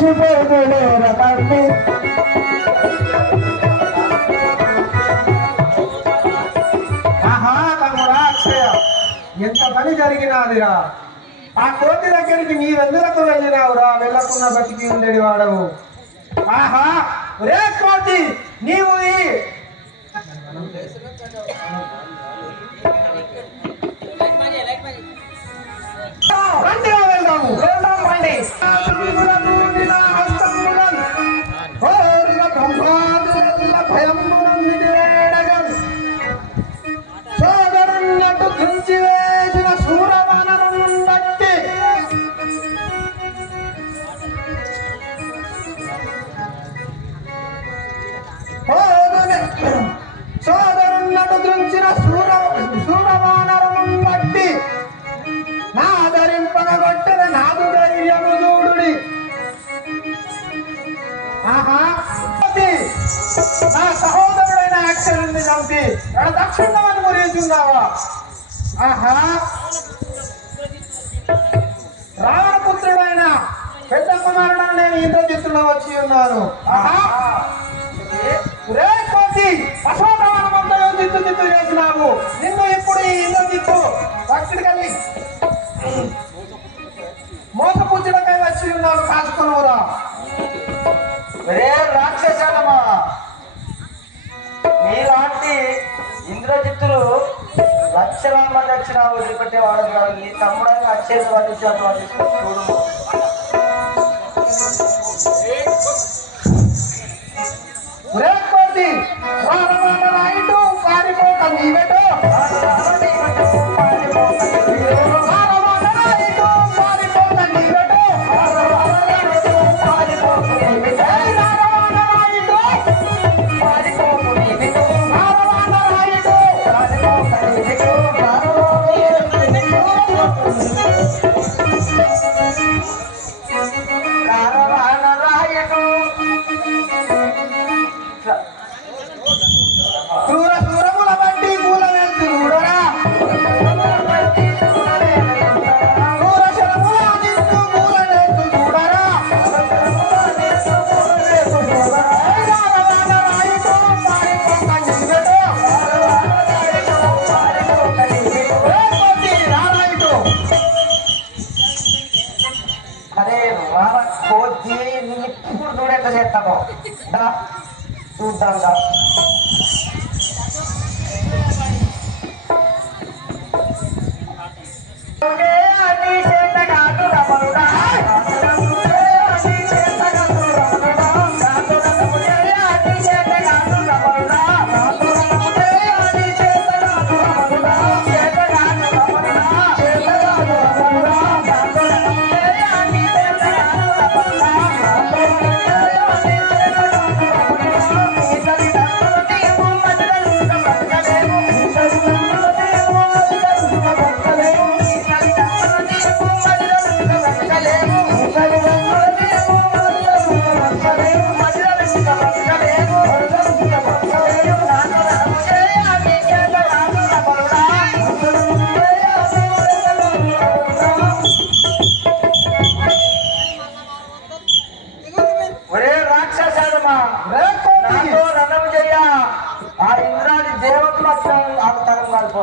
చేసిపోతులేర తండ్రి ఆహా తమ్ముడా అక్షయ ఎంత పని జరిగినాదిరా ఆ కోతి దగ్గరికి నీవెందులకు వెళ్ళినావురా వెళ్ళకుండా బతికి ఉండేది వాడవు ఆహా రే కోతి నీవు రండిగా వెళ్దాము వెళ్దాం రండి సోదరున్నట్టు తుంచి వేసిన సూరవనను బట్టి సోదరున్నట్టు తుంచిన సూరవానరను బట్టి నా ధరింపగొట్టెద నాదు ధైర్యము చూడుడి ఆహా నా సహోదరుడైన అక్షరుని చంపి దక్షిణమని మురియుచున్నావా ఆహా రావణపుత్రుడైన పెద్ద కుమారుడు నేను ఇంద్రజిత్తులో వచ్చి ఉన్నాను ఆహా రే కోతి అశోకవనమంతలో దిత్తు దిత్తు చేసినావు నిన్ను ఇప్పుడు ఈ ఇంద్రజిత్తు దక్షిణకెళ్ళి మోసపుచ్చుడకై వచ్చి ఉన్నాను కాచుకునురా రే రాక్షసనమా మీలాంటి ఇంద్రజిత్తులు లక్షల మంది వచ్చినా వదిలిపెట్టే వాడు కాదు నీ తమ్ముడైనా అచ్చేది పట్టించాడు చూడు రే కోతి రాయిటు పారిపోక నీవెటో ఇప్పుడు చూడెంత చేస్తామో చూద్దాం ఆ ఇంద్రాది దేవతలు అవతారం కలుపు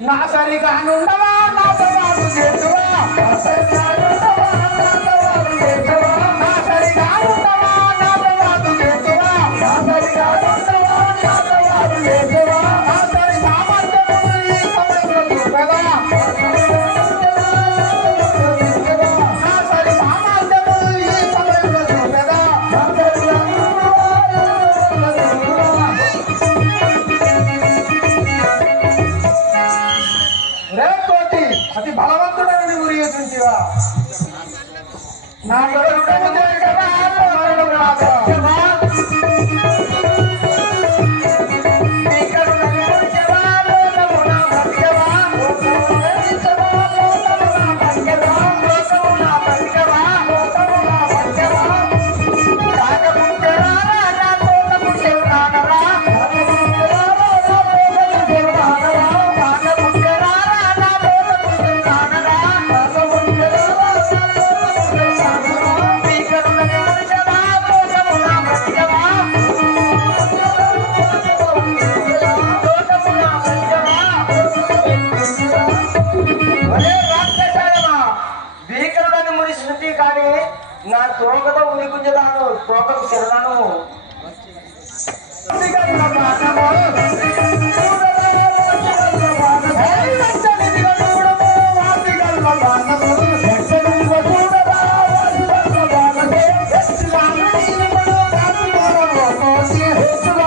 నా సరిగా నుండవా నాతో పాటు చేతువా నా సరిగా నుండవా నాతో పాటు చేతువా నా సరిగా నుండవా నాతో పాటు చేతువా నా సరిగా నుండవా నాతో పాటు చేతువా నా సరి సామర్థ్యము ఈ సమయంలో చూపెదా నా సరి సామర్థ్యము ఈ సమయంలో చూపెదా రే కోతి అతి బలవంతుడని మురియుచుంటివా తాను తోకకు చిరదాను Yes,